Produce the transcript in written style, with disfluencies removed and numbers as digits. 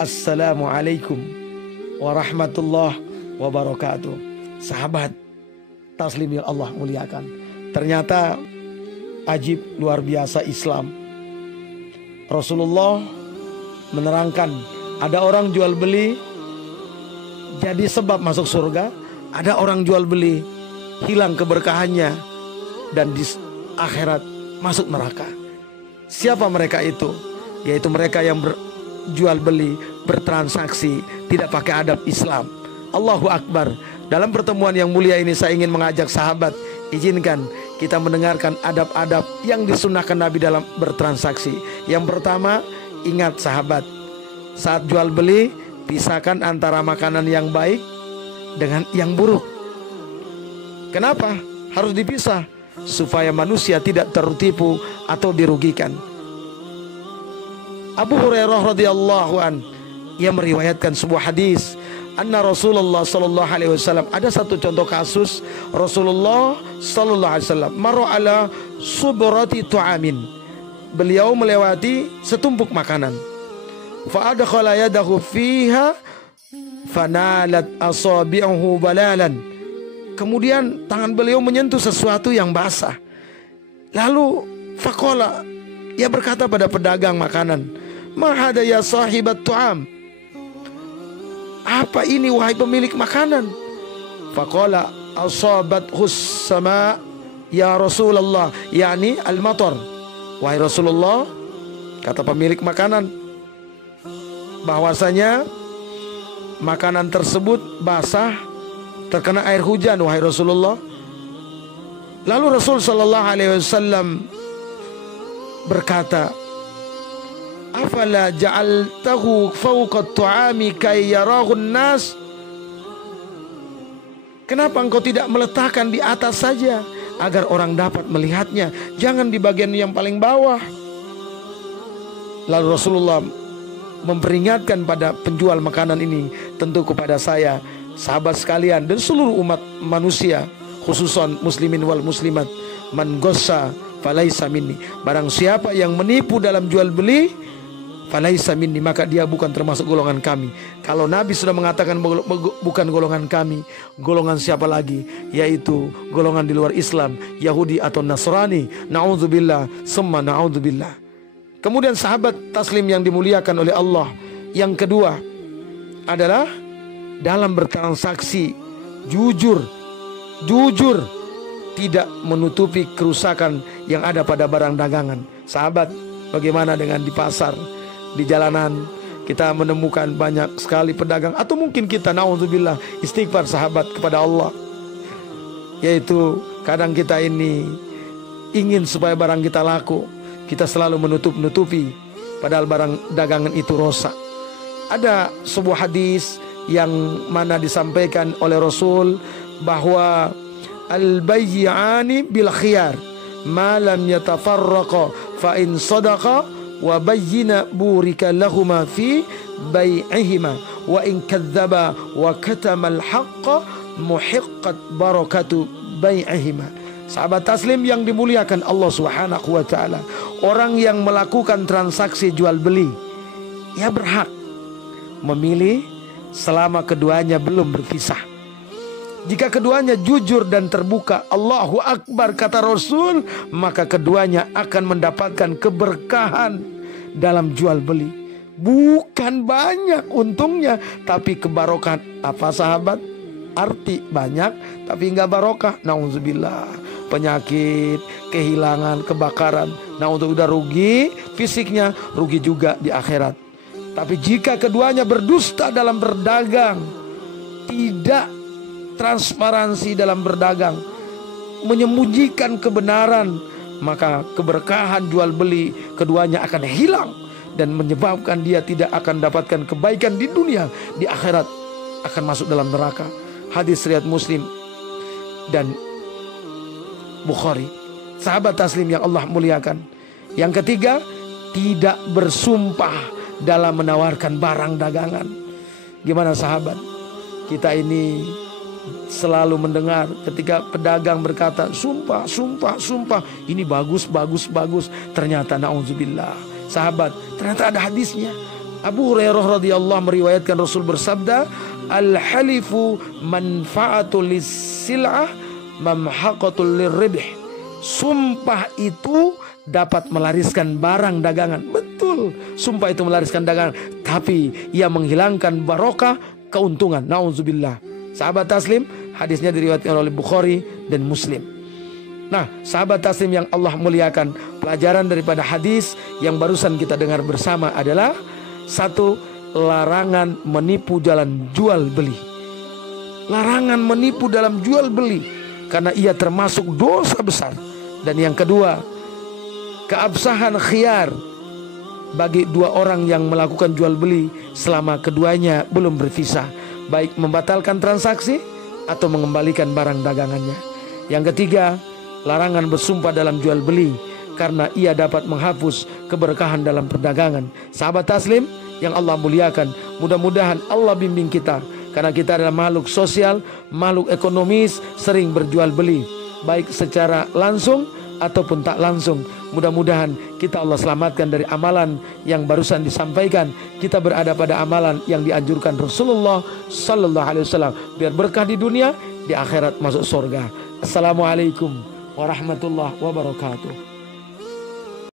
Assalamualaikum warahmatullahi wabarakatuh. Sahabat taslim yang Allah muliakan, ternyata ajib luar biasa Islam. Rasulullah menerangkan ada orang jual beli jadi sebab masuk surga, ada orang jual beli hilang keberkahannya dan di akhirat masuk neraka. Siapa mereka itu? Yaitu mereka yang berjual beli, bertransaksi, tidak pakai adab Islam. Allahu Akbar. Dalam pertemuan yang mulia ini saya ingin mengajak sahabat, izinkan kita mendengarkan adab-adab yang disunahkan Nabi dalam bertransaksi. Yang pertama, ingat sahabat, saat jual beli pisahkan antara makanan yang baik dengan yang buruk. Kenapa harus dipisah? Supaya manusia tidak tertipu atau dirugikan. Abu Hurairah radhiyallahu an, ia meriwayatkan sebuah hadis, anna Rasulullah sallallahu alaihi wasallam, ada satu contoh kasus Rasulullah sallallahu alaihi wasallam marra ala subrati tu'amin, beliau melewati setumpuk makanan, fa adkhala yadahu fiha fanalat asabi'uhu balalan, kemudian tangan beliau menyentuh sesuatu yang basah. Lalu faqala, ia berkata pada pedagang makanan, ma hada ya sahibat tu'am, apa ini wahai pemilik makanan? Faqala asabat sama ya Rasulullah, yakni al-matar. Wahai Rasulullah, kata pemilik makanan, bahwasanya makanan tersebut basah, terkena air hujan wahai Rasulullah. Lalu Rasul sallallahu alaihi wasallam berkata, afala ja'altahu fawqa at-tu'ami kay yarahu an-nas, kenapa engkau tidak meletakkan di atas saja agar orang dapat melihatnya, jangan di bagian yang paling bawah. Lalu Rasulullah memperingatkan pada penjual makanan ini, tentu kepada saya, sahabat sekalian, dan seluruh umat manusia, khususan muslimin wal muslimat, man gossa falaisa minni, barang siapa yang menipu dalam jual beli, falaisa minni, maka dia bukan termasuk golongan kami. Kalau Nabi sudah mengatakan bukan golongan kami, golongan siapa lagi? Yaitu golongan di luar Islam, Yahudi atau Nasrani. Na'udzubillah, summa na'udzubillah. Kemudian sahabat taslim yang dimuliakan oleh Allah, yang kedua adalah dalam bertransaksi jujur, tidak menutupi kerusakan yang ada pada barang dagangan. Sahabat, bagaimana dengan di pasar, di jalanan, kita menemukan banyak sekali pedagang, atau mungkin kita, na'udzubillah, istighfar sahabat kepada Allah, yaitu kadang kita ini ingin supaya barang kita laku, kita selalu menutupi, padahal barang dagangan itu rusak. Ada sebuah hadis yang mana disampaikan oleh Rasul bahwa al-bayyi'ani bil khiyar ma lam yatafarraqa fa in sadaqa wa bayyina burika lahuma fi bai'ihima wa in kadzdzaba wa katama al-haqqa muhiqqat barakatu bai'ihima. Sahabat taslim yang dimuliakan Allah Subhanahu wa taala, orang yang melakukan transaksi jual beli, ia berhak memilih selama keduanya belum berpisah. Jika keduanya jujur dan terbuka, Allahu Akbar, kata Rasul, maka keduanya akan mendapatkan keberkahan dalam jual beli. Bukan banyak untungnya, tapi kebarokan. Apa sahabat? Arti banyak tapi enggak barokah. Nauzubillah. Penyakit, kehilangan, kebakaran. Nah, untuk udah rugi fisiknya, rugi juga di akhirat. Tapi jika keduanya berdusta dalam berdagang, tidak transparansi dalam berdagang, menyembunyikan kebenaran, maka keberkahan jual beli keduanya akan hilang dan menyebabkan dia tidak akan dapatkan kebaikan di dunia, di akhirat akan masuk dalam neraka. Hadis riwayat Muslim dan Bukhari. Sahabat taslim yang Allah muliakan, yang ketiga, tidak bersumpah dalam menawarkan barang dagangan. Gimana sahabat? Kita ini selalu mendengar ketika pedagang berkata, sumpah, ini bagus. Ternyata na'udzubillah. Sahabat, Ternyata ada hadisnya. Abu Hurairah radhiyallahu meriwayatkan Rasul bersabda, al-halifu manfa'atul lis-sil'ah mamhaqatul lirribh. Sumpah itu dapat melariskan barang dagangan. Betul, sumpah itu melariskan dagangan, tapi ia menghilangkan barokah, keuntungan. Nauzubillah. Sahabat taslim, hadisnya diriwayatkan oleh Bukhari dan Muslim. Nah, sahabat taslim yang Allah muliakan, pelajaran daripada hadis yang barusan kita dengar bersama adalah: satu, larangan menipu dalam jual beli. Larangan menipu dalam jual beli, karena ia termasuk dosa besar. Dan yang kedua, keabsahan khiyar bagi dua orang yang melakukan jual beli selama keduanya belum berpisah, baik membatalkan transaksi atau mengembalikan barang dagangannya. Yang ketiga, larangan bersumpah dalam jual beli, karena ia dapat menghapus keberkahan dalam perdagangan. Sahabat taslim yang Allah muliakan, mudah-mudahan Allah bimbing kita, karena kita adalah makhluk sosial, makhluk ekonomis, sering berjual beli, baik secara langsung ataupun tak langsung. Mudah-mudahan kita Allah selamatkan dari amalan yang barusan disampaikan. Kita berada pada amalan yang dianjurkan Rasulullah Sallallahu Alaihi Wasallam, biar berkah di dunia, di akhirat masuk surga. Assalamualaikum warahmatullahi wabarakatuh.